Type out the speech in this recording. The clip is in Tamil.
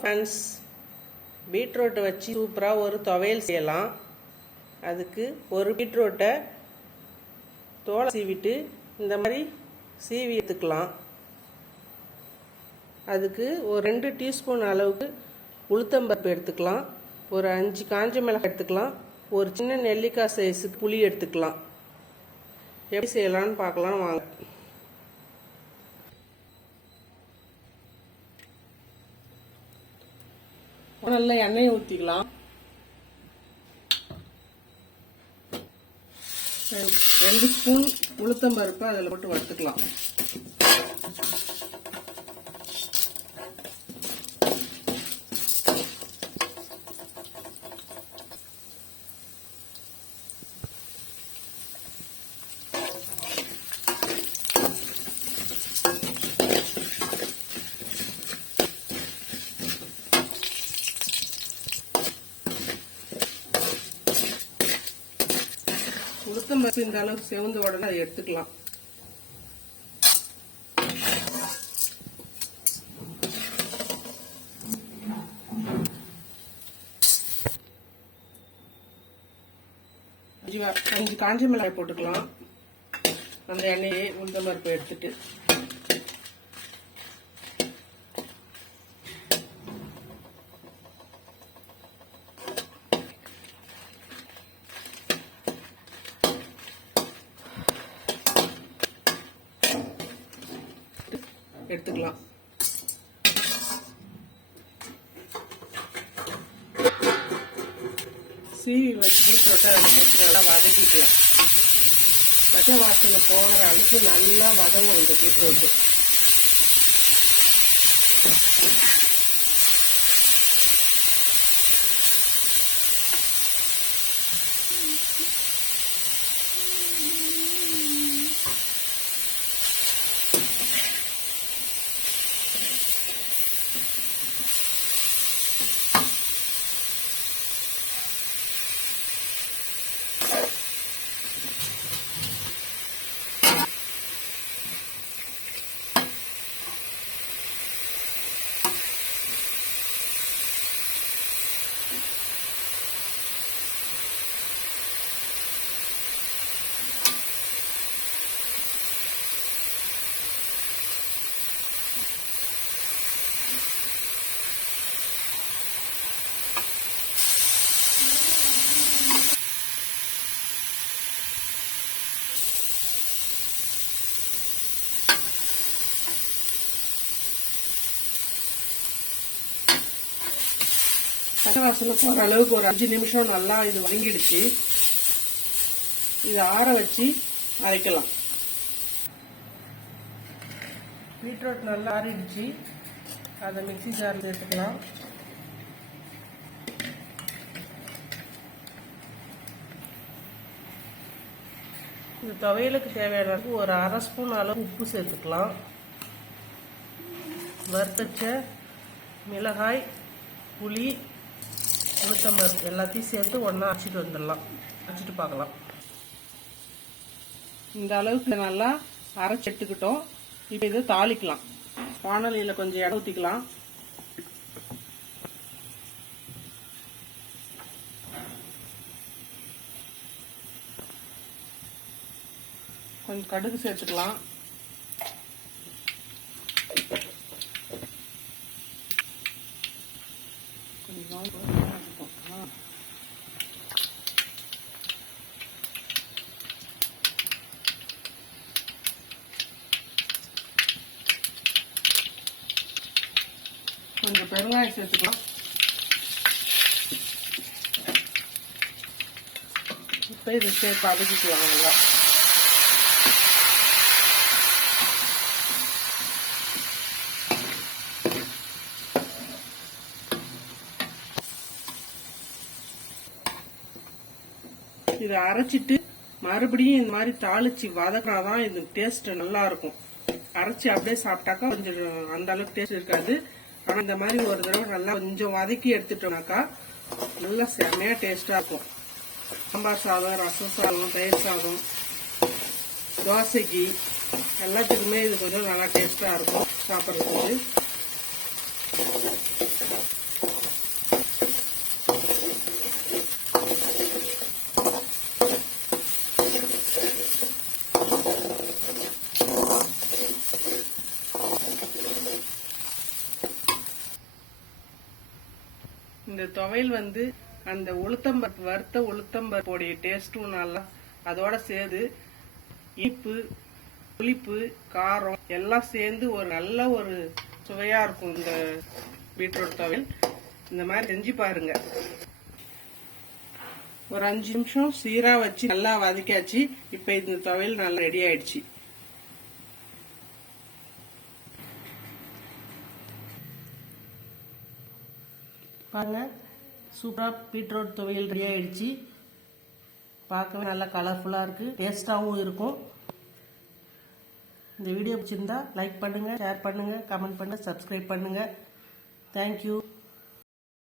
ஃப்ரெண்ட்ஸ் பீட்ரூட்டை வச்சு சூப்பராக ஒரு துவையல் செய்யலாம். அதுக்கு ஒரு பீட்ரூட்டை தோலை சீவிட்டு இந்த மாதிரி சீவி எடுத்துக்கலாம். அதுக்கு ஒரு ரெண்டு டீஸ்பூன் அளவுக்கு உளுத்தம்பருப்பு எடுத்துக்கலாம். ஒரு அஞ்சு காஞ்ச மிளகாய் எடுத்துக்கலாம். ஒரு சின்ன நெல்லிக்காய் சைஸுக்கு புளி எடுத்துக்கலாம். எப்படி செய்யலாம்னு பார்க்கலாம் வாங்க. நல்லா எண்ணெயை ஊற்றிக்கலாம் ரெண்டு ஸ்பூன் உளுத்தம் பருப்பு அதில் போட்டு வறுத்துக்கலாம். உளுத்தம் பருப்பு இந்த அளவுக்கு செவந்த உடனே அதை எடுத்துக்கலாம். அஞ்சு வ- காஞ்ச மிளகாய் போட்டுக்கலாம். அந்த எண்ணெயை உளுத்தம் பருப்பு எடுத்துட்டு. எடுத்துக்கலாம். சீவி வச்சு பீட்ரூட்டை அதை போட்டு நல்லா வதக்கிக்கலாம். பச்சை வாசனை போகிற அளவுக்கு நல்லா வதவும் இந்த பீட்ரூட்டு. பச்சை வாசனை போகிற அளவுக்கு ஒரு அஞ்சு நிமிஷம் நல்லா இது வணங்கிடுச்சு. இதை ஆற வச்சு அரைக்கலாம். பீட்ரூட் நல்லா ஆறிடுச்சு. அதை மிக்ஸி ஜாரில் எடுத்துக்கலாம் இந்த துவையலுக்கு தேவையான அளவுக்கு ஒரு அரை ஸ்பூன் அளவு உப்பு சேர்த்துக்கலாம். வறுத்தச்ச மிளகாய் புளி உளுத்தம்பருப்பு எல்லாத்தையும் சேர்த்து ஒன்றா அரைச்சிட்டு வந்துடலாம். அரைச்சிட்டு பார்க்கலாம். இந்த அளவுக்கு நல்லா அரைச்சி எடுத்துக்கிட்டோம். இப்போ இதை தாளிக்கலாம். வானொலியில் கொஞ்சம் இடம் ஊற்றிக்கலாம் கொஞ்சம் கடுகு சேர்த்துக்கலாம். கொஞ்சம் கொஞ்சம் பெருங்காயம் சேர்த்துக்கலாம் இப்போ இதை சேர்த்து வதக்கிக்கலாம் நல்லா. இதை அரைச்சிட்டு மறுபடியும் இந்த மாதிரி தாளிச்சு வதக்கினாதான் இது டேஸ்ட் நல்லா இருக்கும். அரைச்சி அப்படியே சாப்பிட்டாக்கா கொஞ்சம் அந்த அளவுக்கு டேஸ்ட் இருக்காது. ஆனால் இந்த மாதிரி ஒரு தடவை நல்லா கொஞ்சம் வதக்கி எடுத்துட்டோம்னாக்கா நல்லா செமையா டேஸ்ட்டாக இருக்கும். சாம்பார் சாதம் ரசம் சாதம் தயிர் சாதம் தோசைக்கு எல்லாத்துக்குமே இது கொஞ்சம் நல்லா டேஸ்ட்டாக இருக்கும் சாப்பிட்றதுக்கு. இந்த துவையல் வந்து அந்த உளுத்தம்பருப்பு வறுத்த உளுத்தம்பருப்போடைய டேஸ்ட்டும் நல்லா அதோட சேர்ந்து இனிப்பு புளிப்பு காரம் எல்லாம் சேர்ந்து ஒரு நல்ல ஒரு சுவையா இருக்கும் இந்த பீட்ரூட் துவையல். இந்த மாதிரி செஞ்சு பாருங்க. ஒரு அஞ்சு நிமிஷம் சீரா வச்சு நல்லா வதக்கியாச்சு. இப்ப இந்த துவையல் நல்லா ரெடி ஆயிடுச்சு. பாருங்க. சூப்பராக பீட்ரூட் துவையல் ரெடி ஆயிடுச்சு. பார்க்கவே நல்லா கலர்ஃபுல்லாக இருக்குது டேஸ்ட்டாகவும் இருக்கும். இந்த வீடியோ பிடிச்சிருந்தா லைக் பண்ணுங்கள் ஷேர் பண்ணுங்கள் கமெண்ட் பண்ணுங்கள் சப்ஸ்கிரைப் பண்ணுங்கள் தேங்க்யூ